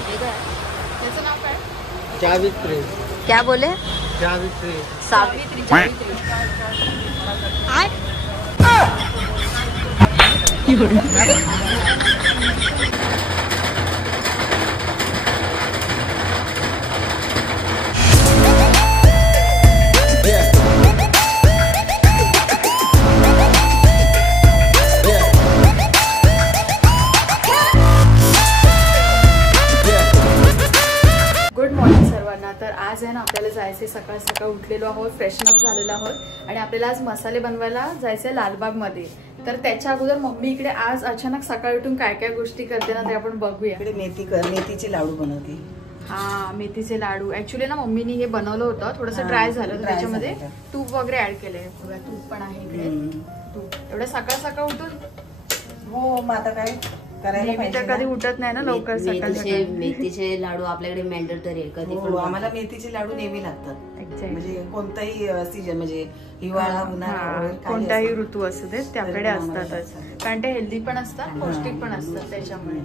त्याचं नाव काय? सावित्री. क्या बोले? सावित्री. सावित्री. सावित्री. गुड मॉर्निंग सर्वांना. तर आज आहे ना आपल्याला जायचे, सकाळ सकाळ उठलेलो आहोत, फ्रेशन अप झालेलो आहोत आणि आपल्याला आज मसाले बनवायला जायचे लालबागमध्ये. तर त्याच्या अगोदर मम्मी इकडे आज अचानक सकाळी उठून काय काय गोष्टी करते ना ते आपण बघूया. इकडे मेथीचे लाडू बनवते. हा, मेथीचे लाडू. ऍक्च्युली ना मम्मीनी हे बनवलं होतं, थोडंसं ड्राय झालं, त्याच्यामध्ये तूप वगैरे ऍड केलंय. बघा तूप पण आहे इकडे. तूप एवढं सकाळ सकाळ उठून. हो, मग आता काय करायला पाहिजे. तर कधी उठत नाही ना लवकर सकाळी. मेथीचे लाडू आपल्याकडे मॅन्डेटरी आहे. कधी पण आम्हाला मेथीचे लाडू नेहमी लागतात. म्हणजे कोणताही सीजन, म्हणजे हिवाळा उन्हाळा कोणताही ऋतू असू दे ते आपल्याकडे असतातच, कारण ते हेल्दी पण असतात, पौष्टिक पण असतात त्याच्यामुळे.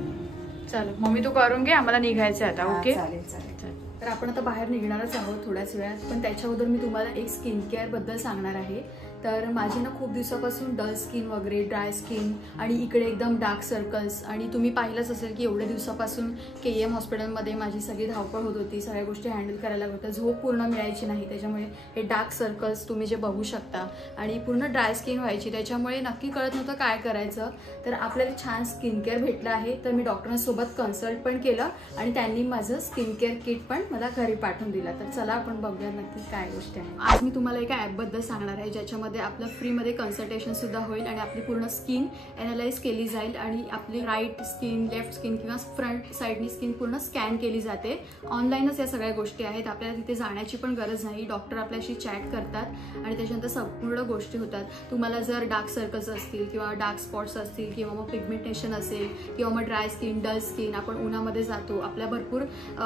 चलो मम्मी तू करून घे, आम्हाला निघायचं आता. ओके चालेल. तर आपण आता बाहेर निघणारच आहोत थोड्याच वेळात. पण त्याच्या अगोदर मी तुम्हाला एक स्किन केअर बद्दल सांगणार आहे. तर माझी ना खूप दिवसापासून डल स्किन वगैरे, ड्राय स्किन आणि इकडे एकदम डार्क सर्कल्स, आणि तुम्ही पाहिलंच असेल की एवढ्या दिवसापासून KM हॉस्पिटलमध्ये माझी सगळी धावपळ होत होती, सगळ्या गोष्टी हँडल करायला होत्या, झोप पूर्ण मिळायची नाही, त्याच्यामुळे हे डार्क सर्कल्स तुम्ही जे बघू शकता, आणि पूर्ण ड्राय स्किन व्हायची, त्याच्यामुळे नक्की कळत नव्हतं काय करायचं. तर आपल्याला छान स्किन केअर भेटलं आहे. तर मी डॉक्टरांसोबत कन्सल्ट पण केलं आणि त्यांनी माझं स्किन केअर किट पण मला घरी पाठवून दिलं. तर चला आपण बघूया नक्की काय गोष्टी आहे. आज मी तुम्हाला एका ॲपबद्दल सांगणार आहे, ज्याच्यामध्ये आपलं फ्रीमध्ये कन्सल्टेशन सुद्धा होईल आणि आपली पूर्ण स्किन ॲनालाइज केली जाईल आणि आपली राईट स्किन, लेफ्ट स्किन किंवा फ्रंट साईडनी स्किन पूर्ण स्कॅन केली जाते. ऑनलाईनच या सगळ्या गोष्टी आहेत, आपल्याला तिथे जाण्याची पण गरज नाही. डॉक्टर आपल्याशी चॅट करतात आणि त्याच्यानंतर संपूर्ण गोष्टी होतात. तुम्हाला जर डार्क सर्कल्स असतील किंवा डार्क स्पॉट्स असतील किंवा मग पिगमेंटेशन असेल किंवा मग ड्राय स्किन, डल स्किन, आपण उन्हामध्ये जातो, आपल्या भरपूर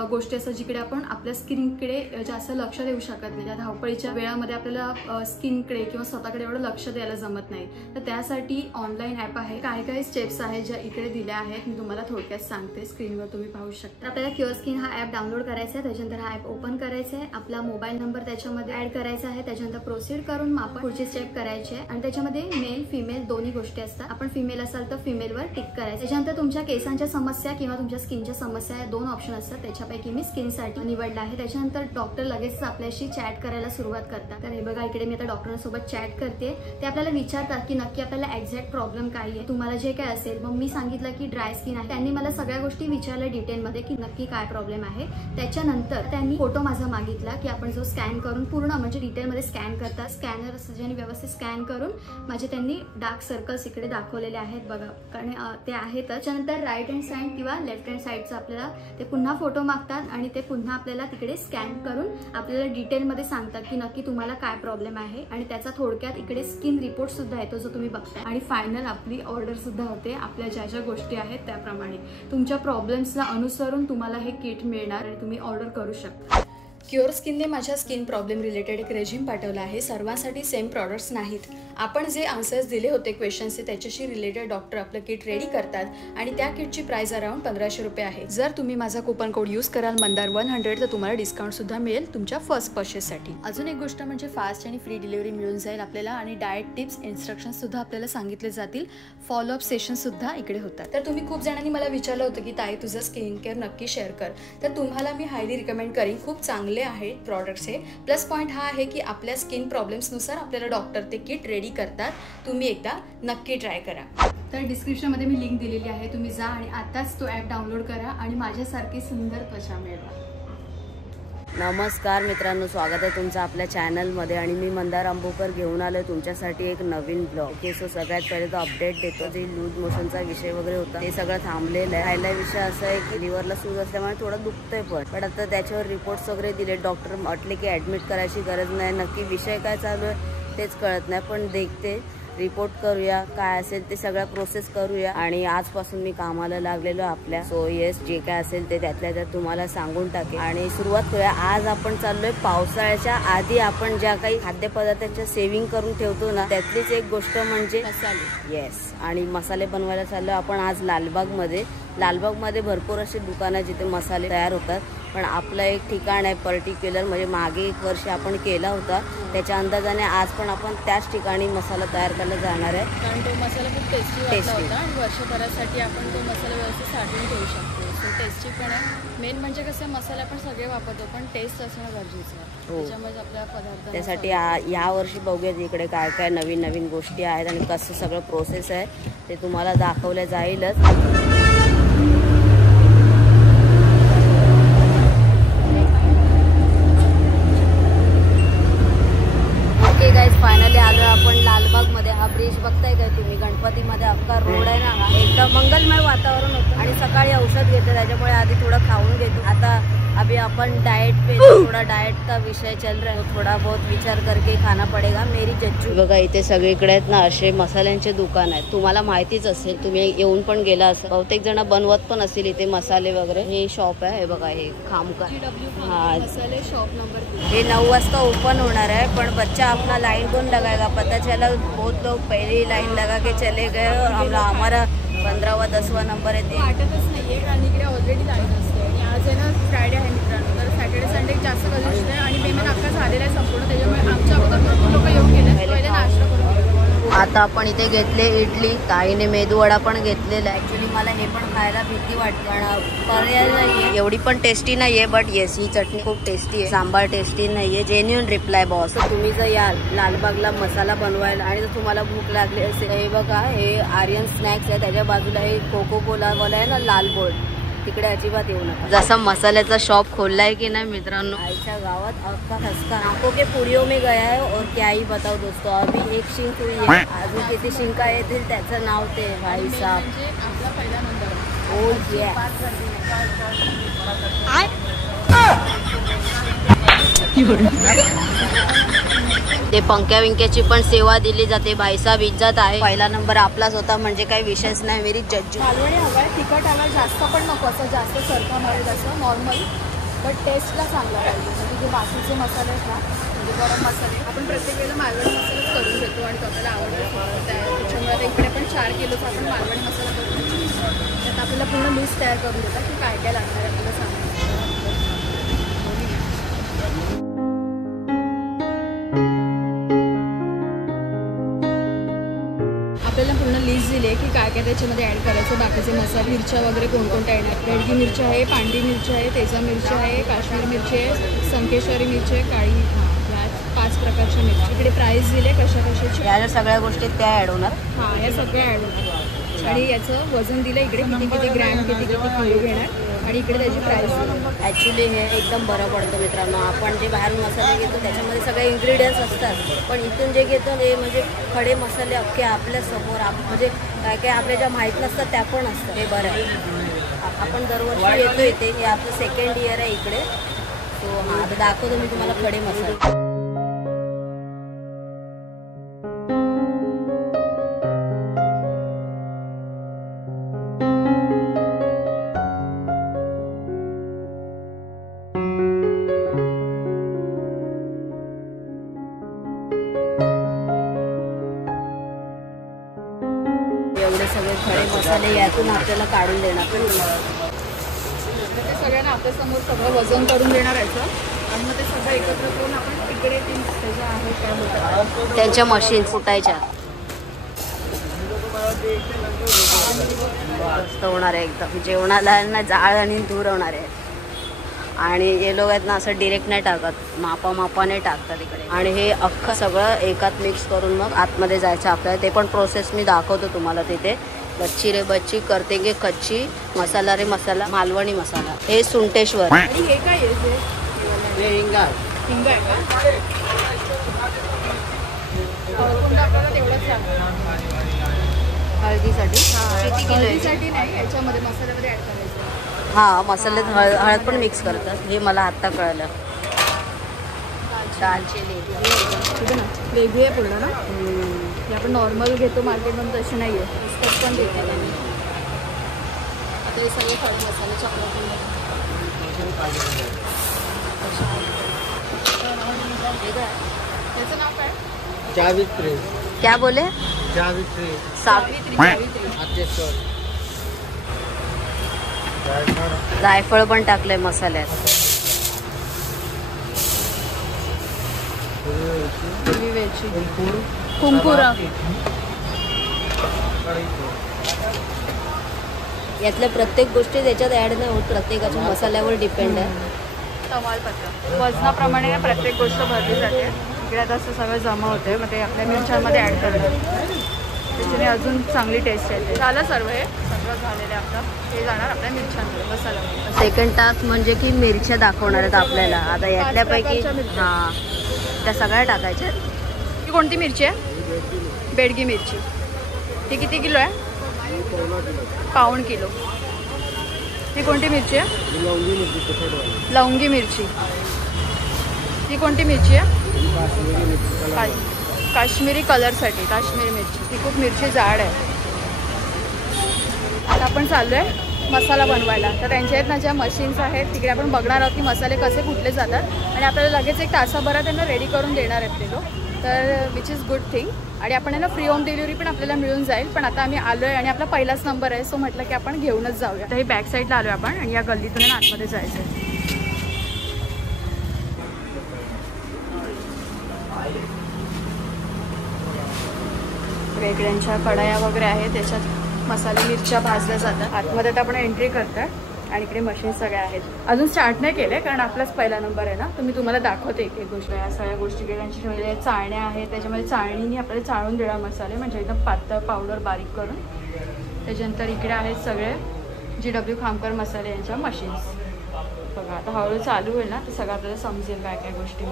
गोष्टी असतात जिकडे आपण आपल्या स्किनकडे जास्त लक्ष देऊ शकत नाही. त्या धावपळीच्या वेळामध्ये आपल्याला स्किनकडे किंवा स्वतःकडे एवढं लक्ष द्यायला जमत नाही. तर त्यासाठी ऑनलाईन ॲप आहे. काही स्टेप्स आहेत ज्या इकडे दिल्या आहेत, मी तुम्हाला थोडक्यात सांगते. स्क्रीनवर तुम्ही पाहू शकता. आपल्याला क्युअर स्किन हा ॲप डाउनलोड करायचा आहे. त्याच्यानंतर हा ॲप ओपन करायचा आहे. आपला मोबाईल नंबर त्याच्यामध्ये ऍड करायचा आहे. त्याच्यानंतर प्रोसीड करून मग आपण पुढची स्टेप करायची आहे. आणि त्याच्यामध्ये मेल फिमेल दोन्ही गोष्टी असतात. आपण फिमेल असाल तर फिमेलवर टिक करायचं. त्याच्यानंतर तुमच्या केसांच्या समस्या किंवा तुमच्या स्किनच्या समस्या या दोन ऑप्शन असतात. त्याच्यापैकी मी स्किनसाठी निवडलं आहे. त्याच्यानंतर डॉक्टर लगेच आपल्याशी चॅट करायला सुरुवात करतात. तर हे बघा इकडे मी आता डॉक्टरांसोबत चॅट करते. ते आपल्याला विचारतात की नक्की आपल्याला एक्झॅक्ट प्रॉब्लेम काय आहे, तुम्हाला जे काय असेल. मग मी सांगितलं की ड्राय स्किन आहे. त्यांनी मला सगळ्या गोष्टी विचारल्या डिटेलमध्ये की नक्की काय प्रॉब्लेम आहे. त्याच्यानंतर त्यांनी फोटो माझा मागितला की आपण जो स्कॅन करून पूर्ण म्हणजे डिटेलमध्ये स्कॅन करतात. स्कॅनर ज्यांनी व्यवस्थित स्कॅन करून माझे त्यांनी डार्क सर्कल्स इकडे दाखवलेले आहेत बघा, कारण ते आहेत. त्याच्यानंतर राईट हँड साईड किंवा लेफ्ट हँड साईडचा आपल्याला ते पुन्हा फोटो मागतात आणि ते पुन्हा आपल्याला तिकडे स्कॅन करून आपल्याला डिटेलमध्ये सांगतात की नक्की तुम्हाला काय प्रॉब्लेम आहे. आणि त्याचा थोडक्यात इकडे स्किन रिपोर्ट सुद्धा येतो जो तुम्ही बघताय. आणि फायनल आपली ऑर्डर सुद्धा होते. आपल्या ज्या ज्या गोष्टी आहेत त्याप्रमाणे तुमच्या प्रॉब्लेम्सला अनुसरून तुम्हाला हे किट मिळणार आणि तुम्ही ऑर्डर करू शकता. क्युअर स्किनने माझ्या स्किन प्रॉब्लेम रिलेटेड एक रेजिम पाठवला आहे. सर्वांसाठी सेम प्रॉडक्ट्स नाहीत. आपण जे आन्सर्स दिले होते क्वेश्चन्सचे त्याच्याशी रिलेटेड डॉक्टर आपलं किट रेडी करतात आणि त्या किटची प्राइस अराउंड 1500 रुपये आहे. जर तुम्ही माझा कुपन कोड यूज कराल मंदार 100 तर तुम्हाला डिस्काउंट सुद्धा मिळेल तुमच्या फर्स्ट परचेससाठी. अजून एक गोष्ट म्हणजे फास्ट आणि फ्री डिलिव्हरी मिळून जाईल आपल्याला आणि डाएट टिप्स, इन्स्ट्रक्शन्स सुद्धा आपल्याला सांगितले जातील. फॉलोअप सेशन सुद्धा इकडे होतात. तर तुम्ही खूप जणांनी मला विचारलं होतं की ताई तुझं स्किन केअर नक्की शेअर कर. तर तुम्हाला मी हायली रिकमेंड करीन. खूप चांगले आहेत प्रॉडक्ट्स हे. प्लस पॉईंट हा आहे की आपल्या स्किन प्रॉब्लेम्सनुसार आपल्याला डॉक्टर ते किट रेडी करतात. तुम्ही एकदा नक्की ट्राय करा. तर डिस्क्रिप्शनमध्ये मी लिंक दिलेली आहे, तुम्ही जा आणि आताच तो ॲप डाउनलोड करा आणि माझ्यासारखी सुंदर त्वचा मिळवा. नमस्कार मित्रांनो, स्वागत आहे तुमचं आपल्या चॅनलमध्ये आणि मी मंदार आंबोकर घेऊन आलोय तुमच्यासाठी एक नवीन ब्लॉग. ओके, सो सगळ्यात पहिले तो अपडेट देतो. जे लूज मोशनचा विषय वगैरे होता ते सगळं थांबलेलं आहे. पहिला विषय असा आहे की लिव्हरला सूज असल्यामुळे थोडं दुखतंय, पण आता त्याच्यावर रिपोर्ट्स वगैरे दिले. डॉक्टर म्हटले की ॲडमिट करायची गरज नाही. नक्की विषय काय चालू आहे तेच कळत नाही, पण देखते रिपोर्ट करूया, काय असेल ते सगळं प्रोसेस करूया. आणि आजपासून मी कामाला लागलेलो आपल्या. सो येस, जे काय असेल ते त्यातल्या त्यात तुम्हाला सांगून टाकेल आणि सुरुवात करूया. आज आपण चाललोय पावसाळ्याच्या आधी आपण ज्या काही खाद्यपदार्थांच्या सेव्हिंग करून ठेवतो ना त्यातलीच एक गोष्ट म्हणजे मसाले. येस, आणि मसाले बनवायला चाललोय आपण आज लालबाग मध्ये. लालबागमध्ये भरपूर अशी दुकानं आहेत जिथे मसाले तयार होतात, पण आपलं एक ठिकाण आहे पर्टिक्युलर, म्हणजे मागे 1 वर्ष आपण केला होता, त्याच्या अंदाजाने आज पण आपण त्याच ठिकाणी मसाला तयार करायला जाणार आहे. कारण तो मसाला खूप टेस्टी होता आणि वर्षभरासाठी आपण तो मसाला व्यवस्थित साठवून ठेवू शकतो. तो टेस्टी पण आहे. मेन म्हणजे कसं मसाले आपण सगळे वापरतो, पण टेस्ट असणं गरजेचं आहे. त्याच्यामुळे आपल्या पदार्थ त्यासाठी या वर्षी बघूयात इकडे काय काय नवीन नवीन गोष्टी आहेत आणि कसं सगळं प्रोसेस आहे ते तुम्हाला दाखवल्या जाईलच. ओके गाईज, फायनली आलो आपण लालबागमध्ये. हा ब्रिज बघताय काय तुम्ही? गणपतीमध्ये अख्खा रोड आहे ना, एकदम मंगलमय वातावरण होतं. आणि सकाळी औषध घेते त्याच्यामुळे आधी थोडं खाऊन घेतो. आता अभी अपन डाइट पे, थोड़ा डाइट का विषय चल रहा है, थोड़ा बहुत विचार करके खाना पडेगा. मेरी जज्जू बघा इथे सगळीकडे आहेत ना असे मसाल्यांचे दुकान आहेत. तुम्हाला माहितीच असेल, तुम्ही येऊन पण गेला असेल, बहुतेक जण बनवत पण असतील इथे मसाले वगैरे. हे शॉप आहे, हे बघा, हे खामकर मसाले शॉप नंबर 3. हे 9 वाजता ओपन होणार आहे, पण बच्चा अपना लाइन कौन लगाएगा पता चला. बहुत लोग पहले लाइन लगा के चले गए और हमारा 15वा 10वा नंबर आहे. ते वाटतच नाहीये कारण इकडे ऑलरेडी लाईन असते. आणि आज आहे ना फ्रायडे आहे मित्रांनो, तर सॅटर्डे संडे जास्त गलिश आहे आणि पेमेंट अख्खा झालेला आहे संपूर्ण. त्याच्यामुळे आमच्या अगोदर भरपूर लोक येऊन गेले, पहिले नाश्ता करून गेले. आता आपण इथे घेतले इडली, ताईने मेदूवडा पण घेतलेला. ऍक्च्युली मला हे पण खायला भीती वाटते, पण पर्याय नाहीये. एवढी पण टेस्टी नाहीये, बट येस ही चटणी खूप टेस्टी आहे. सांबार टेस्टी नाहीये. Genuine reply boss. तुम्ही जर याल लालबागला मसाला बनवायला आणि जर तुम्हाला भूक लागली असेल, हे बघा, हे आर्यन स्नॅक्स आहे, त्याच्या बाजूला हे कोको कोला वाला आहे ना लाल बोर्ड, तिकडे अजिबात येऊ नका. जसा मसाल्याचा शॉप खोललाय की नाही मित्रांनो, आईच्या गावात अख्खा खसका आंखों के पुड़ियों में गया है. और क्या ही बताओ दोस्तों, अभी एक शिंक हुई है, अजून किती शिंका येतील त्याचं नाव ते भाई साहब. म्हणजे आपला पहिला नंबर ते पंख्या विंक्याची पण सेवा दिली जाते. भाईसाहेब इज्जत आहे. पहिला नंबर आपलाच होता म्हणजे काही विषयच नाही. मेरी जज्जू. मालवणी हवा आहे, तिखट हवा, जास्त पण नको असं, जास्त सरका मारेल असं नॉर्मल, बट टेस्टला चांगला पाहिजे. म्हणजे जे बाकीचे मसाले आहेत ना, म्हणजे गरम मसाले, आपण प्रत्येक वेळेला मालवणी मसालाच करून घेतो आणि तो आपल्याला आवडतो. त्याच्यामुळे आता इकडे पण 4 किलोचा आपण मालवणी मसाला करून घेतो. त्यात आपल्याला पूर्ण लिस्ट तयार करून देतात की काय काय लागणार आहे आपल्याला सांगायचं. आपल्याला पूर्ण लिस्ट दिली आहे की काय काय त्याच्यामध्ये ॲड करायचं. बाकीचे मसाले, मिरच्या वगैरे कोणकोणत्या येणार. बेडगी मिरची आहे, पांढरी मिरची आहे, तेजा मिरची आहे, काश्मीर मिरची आहे, संकेश्वरी मिरची आहे, काळी. या 5 प्रकारच्या मिरची. इकडे प्राईस दिले कशा कशाची. या सगळ्या गोष्टी त्या ॲड होणार. हां, या सगळ्या ॲड होणार. आणि याचं वजन दिलं इकडे, किती किती ग्रॅम, किती किती किलो घेणार आणि इकडे त्याची प्राईस दिली. ॲक्च्युली हे एकदम बरं पडतं मित्रांनो. आपण जे बाहेरून मसाले घेतो त्याच्यामध्ये सगळे इन्ग्रेडियंट्स असतात, पण इथून जे घेतो ते म्हणजे खडे मसाले अख्खे आपल्या समोर, म्हणजे काय काय आपल्या ज्या माहीत नसतात त्या पण असतात. हे बरं आहे. आपण दरवर्षी येतो इथे. हे आपलं 2nd इयर आहे इकडे. सो हां, आता दाखवतो मी तुम्हाला खडे मसाले. एवढे सगळे खडे मसाले यातून आपल्याला काढून देणार. ते सगळ्यांना आपल्यासमोर सगळं वजन करून देणार याचं आणि मग ते सगळं एकत्र करून आपण इकडे त्याच्या आहे काय होतं त्यांच्या मशीन फुटायच्या. मस्त होणार आहे एकदम. जेवणाला ना जाळ आणि धूर होणार आहे. आणि हे लोक आहेत ना असं डिरेक्ट नाही टाकत, मापाने टाकतात इकडे. आणि हे अख्खं सगळं एकात मिक्स करून मग आतमध्ये जायचं आपल्याला. ते पण प्रोसेस मी दाखवतो तुम्हाला तिथे. बच्ची रे बच्ची करतेंगे कच्ची, मसाला रे मसाला, मालवणी मसाला. हे सुंटेश्वर. आणि हे काय आहे? हिंगा हिंगा आहे का? आपल्याला तेवढंच लागतं हळदीसाठी. किती किलो? हळदीसाठी नाही, याच्यामध्ये मसाल्यामध्ये ॲड करायचं. हां, मसाल्यात हळद पण मिक्स करतात. हे मला आत्ता कळलं. दालचिनी ना वेगळी आहे पूर्ण ना. हे आपण नॉर्मल घेतो मार्केटमध्ये तशी नाही आहे. बिस्कट पण देते त्यांनी. आता हे सगळे खडे मसाले चक्र. त्याचं नाव काय? जावित्री. क्या बोले? जावित्री. सावित्री. आद्येश्वर. जायफळ पण टाकलंय मसाल्यात. हिरवी वेलची, कुंकुरा. यातल्या प्रत्येक गोष्टी त्याच्यात ऍड नाही होत, प्रत्येकाच्या मसाल्यावर डिपेंड आहे. तमालपत्र वजनाप्रमाणे प्रत्येक गोष्ट भरली जाते. इकडे आता असं सगळं जमा होते, मग ते आपल्या मिरच्यांमध्ये ॲड करतात. त्याच्याने अजून चांगली टेस्ट येते. झालं सर्व, हे सगळं झालेलं आहे आपलं. हे जाणार आपल्या मिरच्यांमध्ये मसाल्यामध्ये. सेकंड टास्क म्हणजे की मिरच्या दाखवणार आहेत आपल्याला. आता यातल्यापैकी हां त्या सगळ्या टाकायच्या. ही कोणती मिरची आहे? बेडगी मिरची. ही किती किलो आहे? 1.25 किलो. ही कोणती मिरची आहे? लवंगी मिरची. ही कोणती मिरची आहे? काश्मीरी कलरसाठी काश्मीरी मिरची. ही खूप मिरची जाड आहे. आता आपण चाललो आहे मसाला बनवायला. तर त्यांच्या आहेत ना ज्या मशीन्स आहेत तिकडे आपण बघणार आहोत की मसाले कसे कुठले जातात आणि आपल्याला लगेच 1 तासाभरात त्यांना रेडी करून देणार आहेत ते लोक. तर विच इज गुड थिंग. आणि आपण आहे ना फ्री होम डिलिव्हरी पण आपल्याला मिळून जाईल. पण आता आम्ही आलो आहे आणि आपला पहिलाच नंबर आहे, सो म्हटलं की आपण घेऊनच जाऊया. तर हे बॅक साईडला आलो आहे आपण आणि या गल्लीतून आतमध्ये जायचं आहे. वेगळ्यांच्या कढाया वगैरे आहेत, त्याच्यात मसाले मिरच्या भाजल्या जातात. आतमध्ये तर आपण एंट्री करतोय आणि इकडे मशीन सगळ्या आहेत. अजून स्टार्ट नाही केले कारण आपलाच पहिला नंबर आहे ना, तर मी तुम्हाला दाखवते एक एक गोष्ट. या सगळ्या गोष्टी वेगळ्यांची ठेवलेल्या आहेत. चाळण्या आहेत, त्याच्यामध्ये चाळणीने आपल्याला चाळून देणार मसाले, म्हणजे एकदम पातळ पावडर बारीक करून. त्याच्यानंतर इकडे आहेत सगळे GW खामकर मसाले यांच्या मशीन्स. बघा आता हळूहळू चालू होईल ना, तर सगळं आपल्याला समजेल काय काय गोष्टी.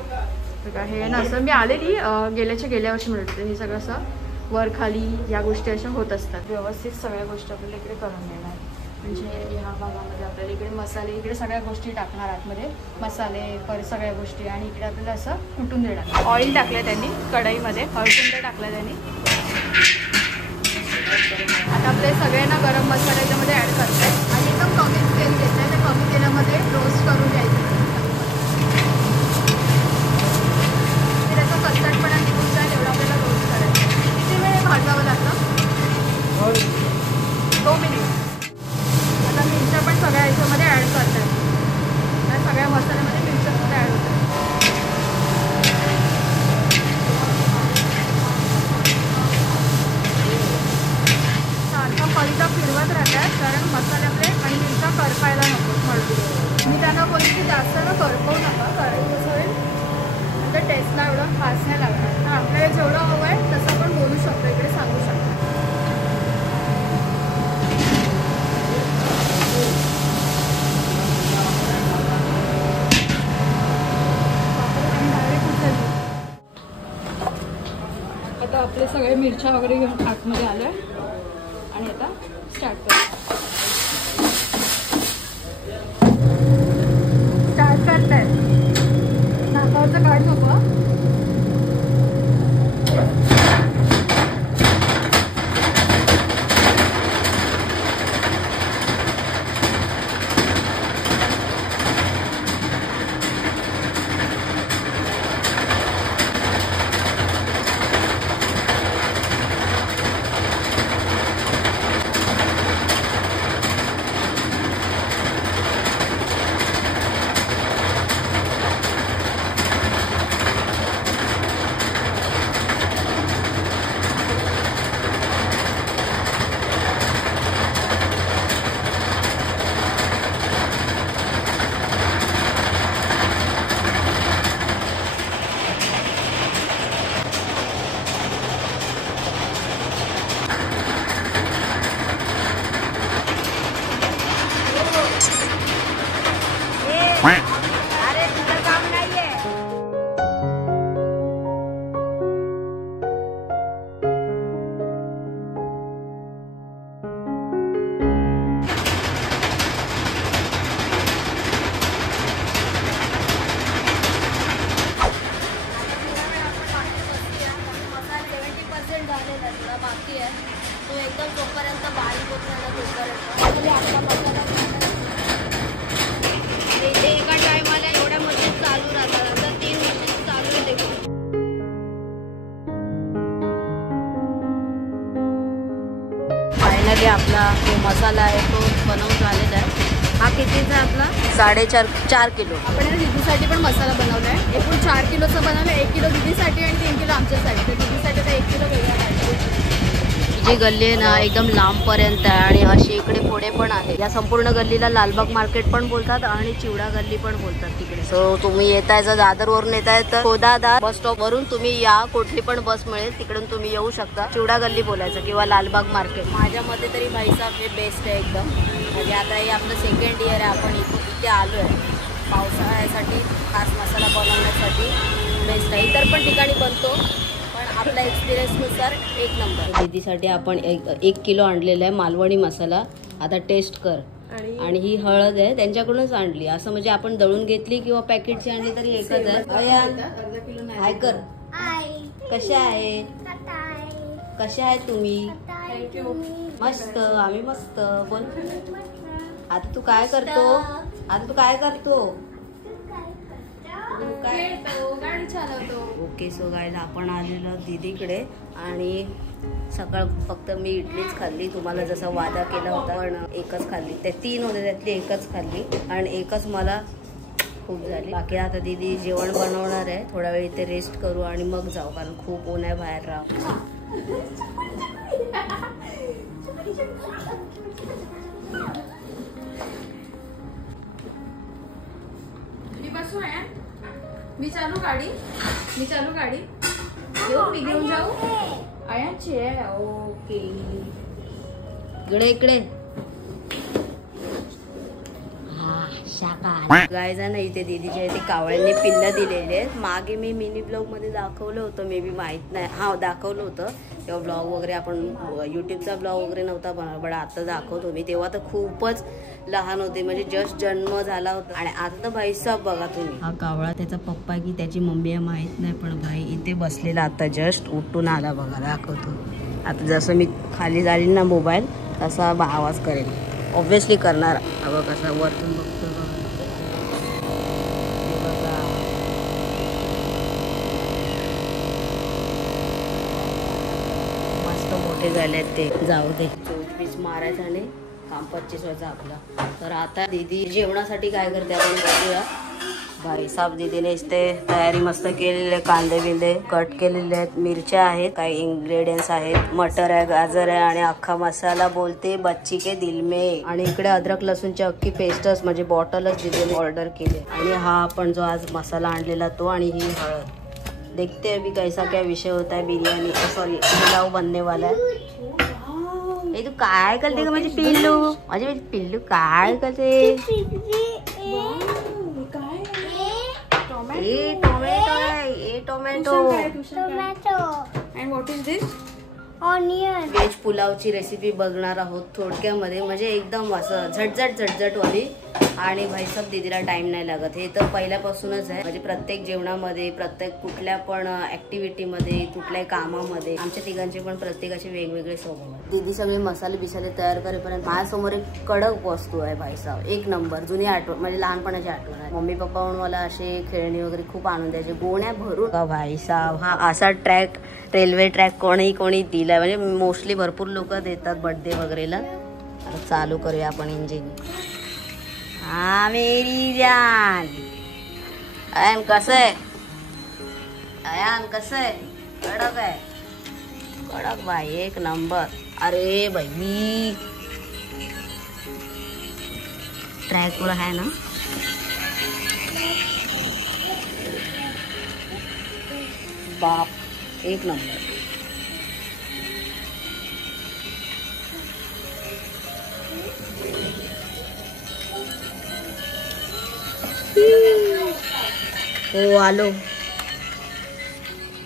बघा हे ना असं मी आलेली गेल्या वर्षी मिळते. हे सगळं असं वर खाली या गोष्टी अशा होत असतात. व्यवस्थित सगळ्या गोष्टी आपल्याला इकडे करून देणार. म्हणजे ह्या भागामध्ये आपल्याला इकडे मसाले, इकडे सगळ्या गोष्टी टाकणार आतमध्ये मसाले पर सगळ्या गोष्टी. आणि इकडे आपल्याला असं कुटून देणार. ऑइल टाकलं त्यांनी कढईमध्ये, हळकुंड टाकलं त्यांनी. आता आपले सगळ्यांना गरम मसाला याच्यामध्ये ॲड करतात आणि एकदम कमी तेल घेत आहे. त्या कमी तेलामध्ये रोस्ट करून घ्यायचं. त्याचा कचरटपणा निघून जाईल एवढं आपल्याला रोस्ट करायचं. किती वेळ भाजावं लागतं? 2 मिनिट. आता मिरच्या पण सगळ्या याच्यामध्ये ॲड करतात. त्या सगळ्या मसाल्यामध्ये मिरच्या सुद्धा ॲड होतात. सारखं पलटा फिरवत राहतात कारण मसाले आपले आणि मिरच्या करपायला नको म्हणून. मी त्यांना बोलते की जास्त ना करपवू नका, कारण कसं होईल नंतर टेस्टला एवढं खास नाही लागणार. तर आपल्याला जेवढं हवं आहे तसं आपण बोलू शकतो, इकडे सांगू शकतो. आता आपले सगळे मिरच्या वगैरे घेऊन आतमध्ये आलो आहे आणि आता स्टार्ट करतो. स्टार्ट करतायत. नाकावरचं काढ नको. फायनली आपला जो मसाला आहे तो बनवून झालेला आहे. हा कितीचा आपला 4.5 किलो. आपण या दीदीसाठी पण मसाला बनवला आहे. एकूण 4 किलोचा बनवला आहे. 1 किलो दीदीसाठी आणि 3 किलो आमच्यासाठी. तर दीदीसाठी तर 1 किलो वेगळा पाहिजे. जी गल्ली आहे ना एकदम लांबपर्यंत आहे आणि अशी इकडे पुढे पण आहे. या संपूर्ण गल्लीला लालबाग मार्केट पण बोलतात आणि चिवडा गल्ली पण बोलतात तिकडे. सो तुम्ही येताय जर दादरवरून येताय तर खोदादा बस स्टॉप वरून तुम्ही या, कुठली पण बस मिळेल तिकडून तुम्ही येऊ शकता. चिवडा गल्ली बोलायचं किंवा लालबाग मार्केट. माझ्या मते तरी भाईसाहेब हे बेस्ट आहे एकदम. म्हणजे आता हे आपलं 2nd इयर आहे. आपण इथे आलो आहे पावसाळ्यासाठी खास मसाला बनवण्यासाठी. बेस्ट आहे. इतर पण ठिकाणी बनतो पण आपल्या एक्सपिरियन्सनुसार 1 नंबर. दीदीसाठी आपण 1 किलो आणलेला आहे मालवणी मसाला. आता टेस्ट कर. आणि ही हळद आहे त्यांच्याकडूनच आणली. असं म्हणजे आपण दळून घेतली किंवा पॅकेटची आणली तरी एकच आहे. हाय कर. कशा आहे? कशा आहे तुम्ही? मस्त. आम्ही मस्त. बोल. आता तू काय करतो? ओके. सो गायला आपण आलेलो दीदीकडे आणि सकाळ फक्त मी इडलीच खाल्ली. तुम्हाला जसा वादा केला होता पण एकच खाल्ली. त्या 3 होते त्यातली एकच खाल्ली आणि एकच मला खूप झाली. बाकी आता दीदी जेवण बनवणार आहे. थोडा वेळ इथे रेस्ट करू आणि मग जाऊ कारण खूप ऊन आहे बाहेर. राहू मी चालू गाडी मी घेऊन जाऊ. आयांचे ओके. इकडे गायज आहे ना इथे दीदीच्या इथे कावळ्यांनी पिल्लं दिलेले आहेत. मागे मी मिनी ब्लॉग मध्ये दाखवलं होतं. मे बी माहित नाही. हा दाखवलं होतं तेव्हा ब्लॉग वगैरे आपण युट्यूबचा ब्लॉग वगैरे नव्हता बनवला. पण आता दाखवतो मी. तेव्हा तर खूपच लहान होते म्हणजे जस्ट जन्म झाला होता. आणि आता तर भाईसाहेब बघा तुम्ही. हा कावळा त्याचा पप्पा की त्याची मम्मी आहे माहित नाही पण भाई इथे बसलेला आता जस्ट उठून आला बघा. दाखवतो. आता जसं मी खाली जाईल ना मोबाईल तसा आवाज करेल. ऑब्व्हियसली करणार. बघा कसा वरतून बघतो. मस्त मोठे झाले ते. जाऊ दे. 24 मारायचा आणि काम 25 व्हायचा आपला. तर आता दीदी जेवणासाठी काय करते आपण बघूया. भाईसाहेब दीदीने इथे तयारी मस्त केलेली. कांदे बिंदे कट केलेले आहेत. मिरच्या आहेत. काही इंग्रेडियंट्स आहेत. मटर आहे, गाजर आहे आणि अख्खा मसाला बोलते बच्ची के दिल में. आणि इकडे अद्रक लसूणची अख्खी पेस्टच म्हणजे बॉटलच दीदीने ऑर्डर केली. आणि हा आपण जो आज मसाला आणलेला तो आणि ही हळद. देखते अभी कैसा क्या विषय होता है. बिर्याणी सॉरी पुलाव बनने वाला है. ए तू काय करते का माझी पिल्लू काय करते. Tomato. And what is this? Onion. Veg पुलावची रेसिपी बघणार आहोत थोडक्यामध्ये. म्हणजे एकदम असं झटझट वाली. आणि भाईसाहेब दीदीला टाइम नाही लागत. हे तर पहिल्यापासूनच आहे. म्हणजे प्रत्येक जेवणामध्ये प्रत्येक कुठल्या पण ऍक्टिव्हिटीमध्ये कुठल्याही कामामध्ये आमच्या तिघांचे पण प्रत्येकाचे वेगवेगळे स्वभाव. दीदी सगळे मसाले बिसाले तयार करेपर्यंत माझ्यासमोर एक कडक वस्तू आहे भाईसाहेब. 1 नंबर. जुनी आठवण म्हणजे लहानपणाची आठवण आहे. मम्मी पप्पा म्हणून मला असे खेळणी वगैरे खूप आणून द्यायचे. गोण्या भरून का भाईसाहेब. हा असा ट्रॅक रेल्वे ट्रॅक कोणी दिलाय. म्हणजे मोस्टली भरपूर लोक देतात बर्थडे वगैरेला. आता चालू करूया आपण इंजिन. हाँ मेरी जान. अयान कसं आहे? कडक आहे. कडक भाई 1 नंबर. अरे भाई ट्रॅक वर आहे ना. बाप 1 नंबर. हो आलो.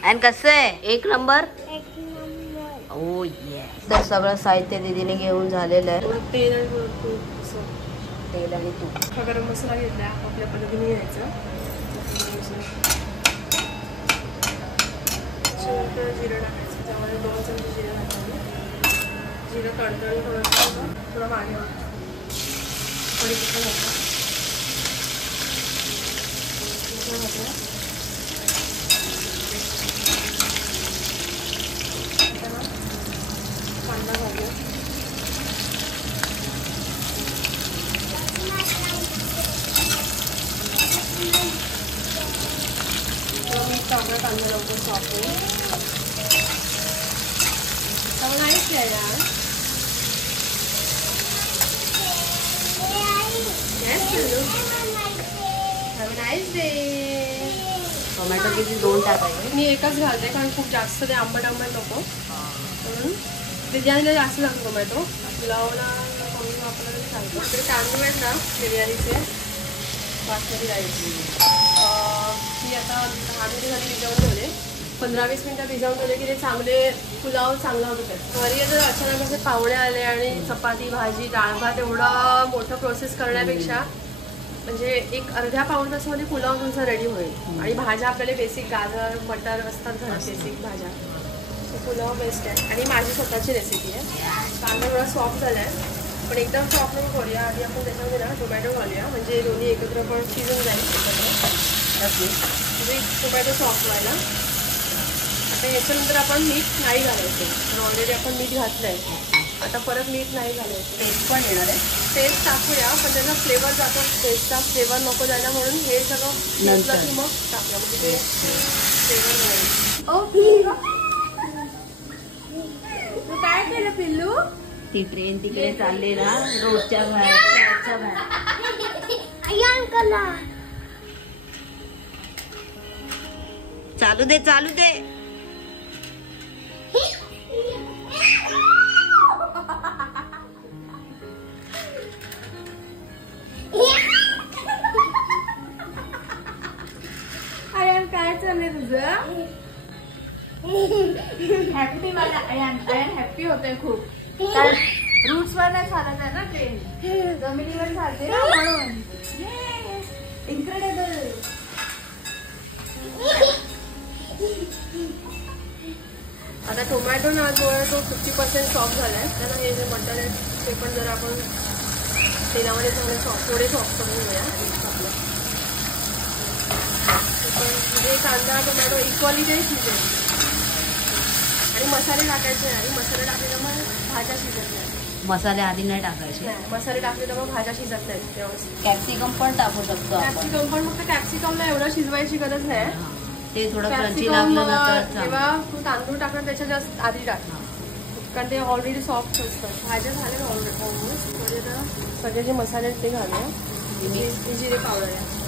आणि कसं आहे? 1 नंबर. ओ ये. तर सगळं साहित्य दीदीने घेऊन झालेलं आहे. तेल आणि तूप. गरम मसाला घेतला आपल्या पद्धतीने घ्यायचा. जिरं टाकायचं. त्यामध्ये 2 चमचे जिरं टाकायचं. जिरं तडतडून थोडं मागे कढीपत्ता घातला. कांदा घालूया. आपला तांदूळ लवकर सॉफ्ट होईल. नाहीच आहे यार. टोमॅटो किती 2 टाकायचे. मी एकच घालते कारण खूप जास्त ते आंबट नको म्हणून. बिर्याणीला जास्त लागतो टोमॅटो. पुलावला कमी वापरला तरी चालतो. तरी तांदूळ आहेत ना बिर्याणीचे बासमती राईस. मी आता 10 मिनिटं झाली भिजवून ठेवले. 15-20 मिनिटं भिजवून ठेवले की ते चांगले पुलाव चांगला होतो. घरी जर अचानक असे पाहुणे आले आणि चपाती भाजी डाळ भात एवढा मोठं प्रोसेस करण्यापेक्षा म्हणजे एक अर्ध्या पाऊण तासामध्ये पुलाव तुमचा रेडी होईल. आणि भाज्या आपल्याला बेसिक गाजर मटर असतात घरात बेसिक भाज्या. पुलाव बेस्ट आहे आणि माझी स्वतःची रेसिपी आहे. कांदा थोडा सॉफ्ट झाला आहे पण एकदम सॉफ्ट नको करूया. आधी आपण त्याच्यामध्ये ना टोमॅटो घालूया म्हणजे दोन्ही एकत्र पण शिजून जाईल एकत्र. म्हणजे टोमॅटो सॉफ्ट व्हायला. आता याच्यानंतर आपण मीठ नाही घालायचं. ऑलरेडी आपण मीठ घातलं आहे. आता परत मीठ नाही घालायचं. टेस्ट पण येणार आहे. टेस्ट टाकूया पण त्याचा फ्लेवर जातो. टेस्टचा फ्लेवर नको जायला म्हणून हे सगळं नंतर की मग टाकूया म्हणजे ते फ्लेवर मिळेल. तू काय केलं पिल्लू? ती ट्रेन तिकडे चालली ना रोडच्या बाहेर. चालू दे चालू दे. आयान काय चाललंय तुझं? हॅपी मला आयान हॅपी होतोय खूप. कारण रूट्स वर नाही चालत आहे ना ट्रेन. जमिनीवर चालते ना म्हणून. इन्क्रेडिबल. आता टोमॅटो ना जवळ तो 50% सॉफ्ट झालाय. त्याला हे जे मटर आहे ते पण जर आपण तेलामध्ये चांगले थोडे सॉफ्ट करून घेऊया. म्हणजे कांदा टोमॅटो इक्वली ते शिजेल. आणि मसाले टाकायचे आणि मसाले टाकले तर मग भाज्या शिजत नाही. मसाले आधी नाही टाकायचे. मसाले टाकले तर मग भाज्या शिजत नाहीत व्यवस्थित. कॅप्सिकम पण टाकू शकतो आपण. कॅप्सिकम पण फक्त कॅप्सिकमला एवढं शिजवायची गरज नाही. ते थोडं क्रंची लागलं ना तर जेव्हा तू तांदूळ टाकणार त्याच्या जास्त आधी टाक कारण ते ऑलरेडी सॉफ्ट असतात. भाज्या झाल्या ऑलमोस्ट. म्हणजे सगळे जे मसाले आहेत ते घालूया. जिरे पावडर आहे.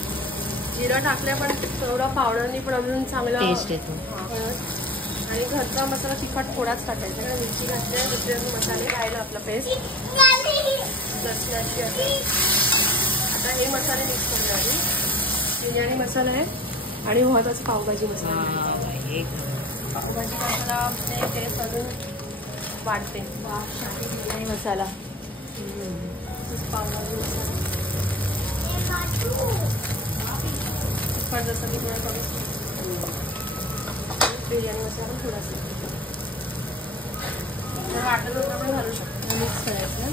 जिरं टाकल्या पण थोडं पावडरनी पण अजून चांगला टेस्ट येतो. आणि घरचा मसाला तिखट थोडाच टाकायचा कारण मिरची घातल्या दुसरे मसाले राहिला आपला पेस्ट लसणाची आहे. आता हे मसाले मिक्स करूया. आधी बिर्याणी मसाला आहे आणि महत्वाचा पावभाजी मसाला. पावभाजी मसाला टेस्ट अजून वाढते. बिर्याणी मसाला पावभाजी मसाला पण जसं मी थोडा कमी बिर्याणी मसाला पण थोडासा वाटत होता पण घालू शकतो. मिक्स करायचं.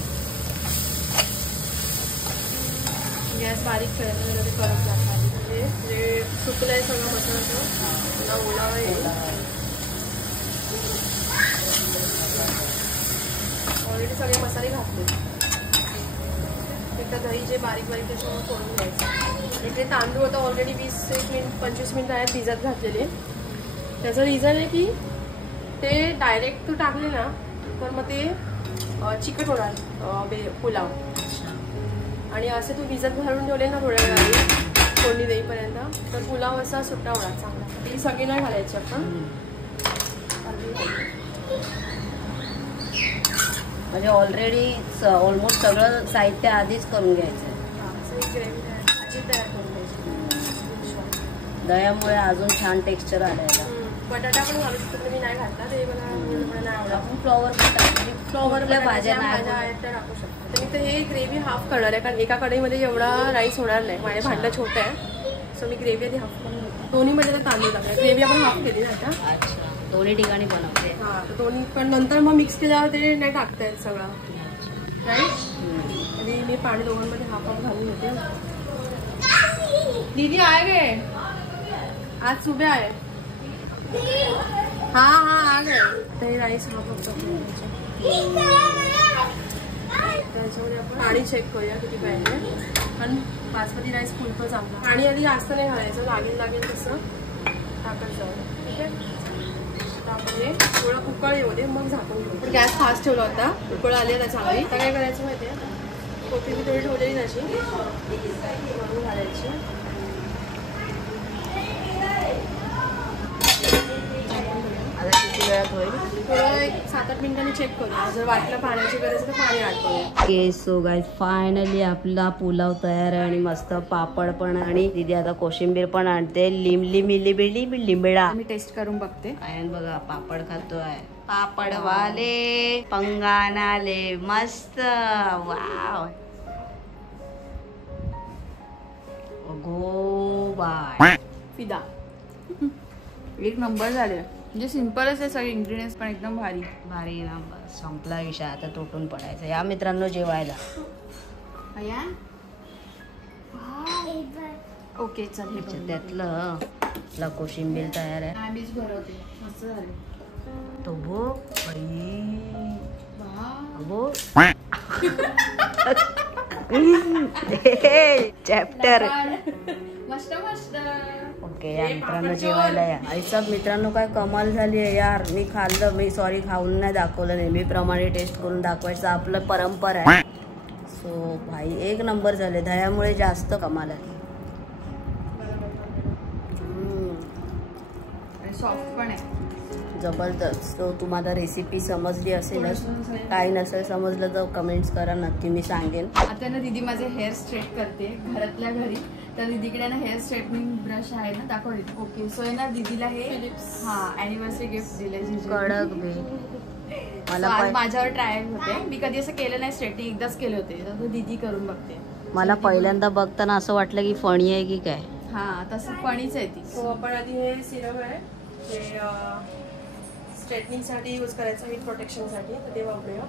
गॅस बारीक करायचं ते करत लागतं. म्हणजे जे सुकलंय सगळं मसाला त्याला ओलावा येईल. ऑलरेडी सगळे मसाले घातले. एकदा दही जे बारीक बारीक त्याच्यामुळे फोडून घ्यायचं. इकडे तांदूळ आता ऑलरेडी 20-25 मिनिटं आहेत भिजत घातलेले. त्याचं रिझन आहे की ते डायरेक्ट तू टाकले ना तर मग ते चिकट होणार पुलाव. आणि असे तू भिजत घालून ठेवले ना थोड्या वेळाने फोडणी देईपर्यंत तर पुलाव असा सुट्टा होणार चांगला. ती सगळी नाही घालायची आपण. म्हणजे ऑलरेडी ऑलमोस्ट सगळं साहित्य आधीच करून घ्यायचं. ग्रेव्ही तयार करून घ्यायची. दह्यामुळे अजून छान टेक्स्चर आलं. बटाटा पण घालू शकतो. मी नाही घातला ते मला नाही आवडत. आपण फ्लॉवर पण टाकतो. फ्लॉवरच्या भाज्या आहेत त्या टाकू शकतो. तर मी तर हे ग्रेव्ही हाफ करणार आहे कारण एका कढईमध्ये एवढा राईस होणार नाही. माझे भांडं छोटं आहे सो मी ग्रेव्ही आधी हाफ करून घेते. दोन्हीमध्ये तर तांदूळ टाकणार. ग्रेव्ही आपण हाफ केली ना आता. दोन्ही ठिकाणी बनवते. हां तर दोन्ही पण नंतर मग मिक्स केल्यावर ते नाही टाकता येत सगळं राईट. आणि मी पाणी दोघांमध्ये हाफ हाफ घालून घेते. दीदी आहे गे आज सुबह आहे. हाँ हाँ आ गए. ते राईस हाफ हाफ त्याच्यामध्ये आपण पाणी चेक करूया किती पाहिजे. पण बासमती राईस फुलतो चांगला. पाणी आधी जास्त नाही घालायचं. लागेल तसं टाकत जाऊ. ठीक आहे. आता आपण हे थोडं उकळ येऊ दे मग झाकून घेऊ. पण गॅस फास्ट ठेवला होता. उकळ आली आता चांगली. आता काय करायचं माहिती आहे, कोथिंबीर थोडी ठेवलेली त्याची वरून घालायची. आता किती वेळात होईल? थोडं एक 7-8 मिनिटांनी चेक करूया. जर वाटलं पाण्याची गरज तर पाणी ऍड करूया. ओके सो गाईज फायनली आपला पुलाव तयार आहे आणि मस्त पापड पण आणि दीदी आता कोशिंबीर पण आणते. लिंबिडा मी टेस्ट करून बघते. आयन बघा पापड खातोय. पापड वाले पंगानाले मस्त. वाव गो बाय. फिदा एक नंबर झाले. म्हणजे सिम्पलच आहे सगळे इंग्रेडियंट्स पण एकदम भारी भारी ना. बस संपला विषय. आता तुटून पडायचा. या मित्रांनो जेवायला. ओके चल. त्यातलं आपला कोशिंबीर तयार आहे. आम्हीच भरवते. मस्त झाले. तो भो चॅप्टर. मस्त मस्त. ओके या मित्रांनो जेवायला या. आई सब मित्रांनो काय कमाल झाली आहे यार. मी खाल्लं. मी सॉरी खाऊन नाही दाखवलं. नेहमीप्रमाणे टेस्ट करून दाखवायचं आपलं परंपरा आहे. सो भाई एक नंबर झाले. दह्यामुळे जास्त कमाल आहे. सॉफ्ट पण आहे जबरदस्त. तो तुम्हाला रेसिपी समजली असेलच. काही नसेल समजलं तर कमेंट्स करा. नक्की मी सांगेन. आता ना दीदी माझे हेअर स्ट्रेट करते घरातल्या घरी. तर दीदीकडे ना हेअर स्ट्रेटनिंग ब्रश आहे ना, दाखवली. ओके सो ना दीदीला हे अॅनिव्हर्सरी गिफ्ट दिले. कडक बे. मला माझ्यावर ट्राय होते. मी कधी असं केलं नाही स्ट्रेटिंग. एकदाच केले होते. तर दीदी करून बघते. मला पहिल्यांदा बघताना असं वाटलं की फणी आहे की काय. हा तसं फणीच आहे ती. सो आपण आधी हे सिरम आहे हे स्ट्रेटनिंगसाठी यूज करायचं. हीट प्रोटेक्शनसाठी. तर ते वापरूया.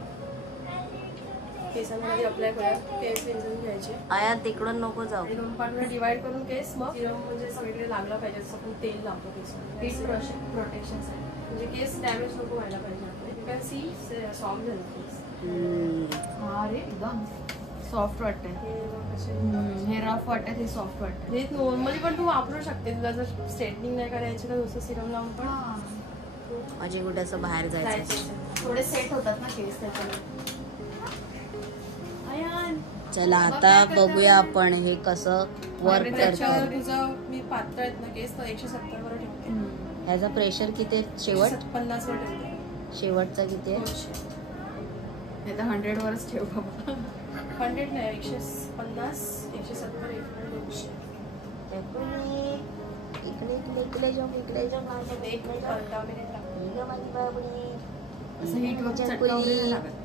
केसांमध्ये अप्लाय करूया. केस विंचरून घ्यायचे. आया तिकडून नको जाऊ. आणि 2 पार्टमध्ये डिवाइड करून केस मग सिरम म्हणजे सगळीकडे लागला पाहिजे. जसं आपण तेल लावतो केसांना. हीट प्रोटेक्शनसाठी म्हणजे केस डॅमेज नको व्हायला पाहिजे आपले. यू कॅन सी सॉफ्ट झाले केस. हा रे एकदम सॉफ्ट वाटतंय. हे रफ वाटत. हे सॉफ्ट वाटत. हे नॉर्मली पण तू वापरू शकते. तुला जर स्ट्रेटनिंग नाही करायची तर नुसतं सिरम लावून पण माझे कुठे असं बाहेर जायचं. थोडे सेट होतात ना केस त्याच्यामुळे. चला आता बघूया आपण हे कसं वर्क त्याच्यावर करतं. तुझं मी पातळ आहेत ना केस तर 170 वर ठेवते. ह्याचा प्रेशर किती आहे शेवट? 50 वर ठेवते. शेवटचा किती आहे? 200. नाही तर 100 वरच ठेव बाबा. 100 नाही 150 170 200. इकडे जाऊ इकडे जाऊ. एक 10 मिनिट लागते. असं हीट वगैरे लागत.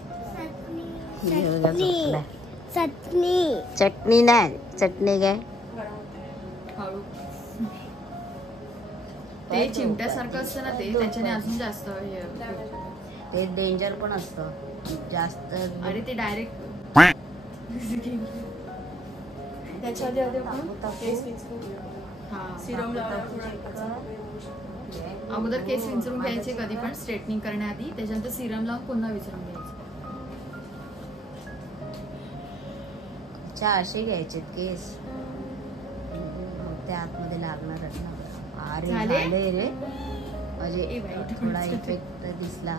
चटणी नाही. चटणी काय गरम होते. हळू ते चिमट्यासारखं असतं ना ते. त्याच्याने अजून जास्त हे ते डेंजर पण असतं जास्त. अरे ते डायरेक्ट त्याच्या आधी आपण केस विंचरून घेऊया. हा सिरम लावून अगोदर केस विंचरून घ्यायचे कधी पण स्ट्रेटनिंग करण्याआधी. त्याच्यानंतर सिरम लावून पुन्हा विंचरून घ्यायचं. असे घ्यायचे केस त्या आतमध्ये लागणार ना. अरे झाले रे म्हणजे थोडा इफेक्ट दिसला.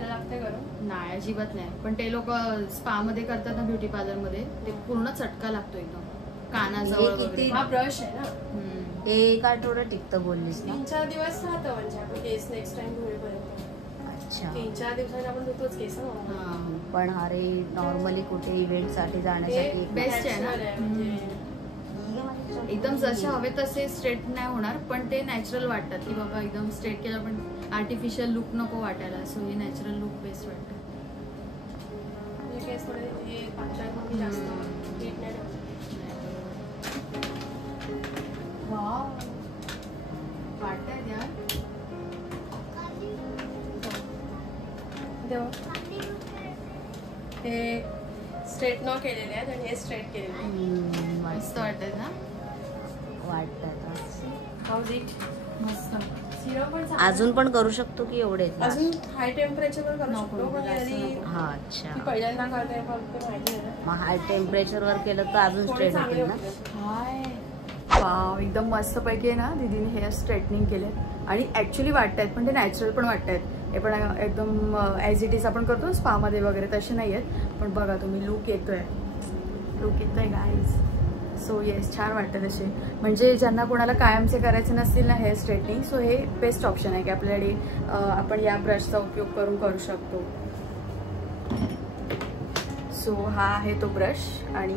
लागते गरम. नाही अजिबात नाही. पण ते लोक स्पा मध्ये करतात ना ब्युटी पार्लर मध्ये ते पूर्ण चटका लागतो एकदम कानाजवळ वगैरे. हा ब्रश आहे ना. हे एक आठवडा टिकतं बोललीस ना. 3-4 दिवस राहतं म्हणजे आपण केस नेक्स्ट टाइम धुवेपर्यंत. अच्छा 3-4 दिवसांनी आपण धुतोच केस. पण अरे नॉर्मली कुठे इव्हेंट साठी जाण्यासाठी बेस्ट आहे ना. एकदम जसे हवे तसे स्ट्रेट नाही होणार पण ते नॅचरल वाटतात की बाबा एकदम स्ट्रेट केलं पण आर्टिफिशियल लुक नको वाटायला. सो हे नॅचरल लुक बेस्ट वाटतं. केस थोडे हे पातळ जास्त हीट नाही ठेवत. वाटतंय यार. हे स्ट्रेट न केलेले आहेत आणि हे स्ट्रेट केलेले आहेत. मस्त वाटत ना. वाटतात हाऊज इट. मस्त. सिरम पण अजून पण करू शकतो की एवढे अजून हाय टेम्परेचर वर करू शकतो पण हा अच्छा ती पहिल्यांदा करते फक्त माहिती आहे ना. मग हाय टेम्परेचर वर केलं तर अजून स्ट्रेट होतील ना. हाय वाव, एकदम मस्तपैकी आहे ना दीदीने हेअर स्ट्रेटनिंग केले आणि ॲक्च्युली वाटत आहेत, पण ते नॅचरल पण वाटत आहेत. हे पण एकदम ॲज इट इज आपण करतो स्पामध्ये वगैरे तसे नाही आहेत, पण बघा तुम्ही लुक येतोय गाईज. सो येस, छान वाटतं तसे. म्हणजे ज्यांना कोणाला कायमचे करायचे नसतील ना हेअर स्ट्रेटनिंग, सो हे बेस्ट ऑप्शन आहे की आपल्याकडे आपण या ब्रशचा उपयोग करू शकतो. सो हा आहे तो ब्रश आणि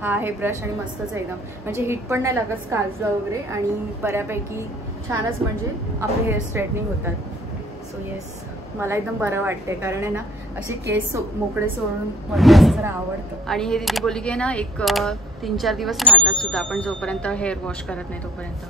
हा आहे ब्रश आणि मस्तच आहे एकदम. म्हणजे हिट पण नाही लागत स्काल्फला वगैरे आणि बऱ्यापैकी छानच म्हणजे आपले हेअर स्ट्रेटनिंग होतात. सो येस, मला एकदम बरं वाटते कारण आहे ना असे केस मोकळे सोडून मला असं जरा आवडतं. आणि हे दीदी बोलली की ना एक 3-4 दिवस राहतात सुद्धा आपण जोपर्यंत हेअर वॉश करत नाही तोपर्यंत.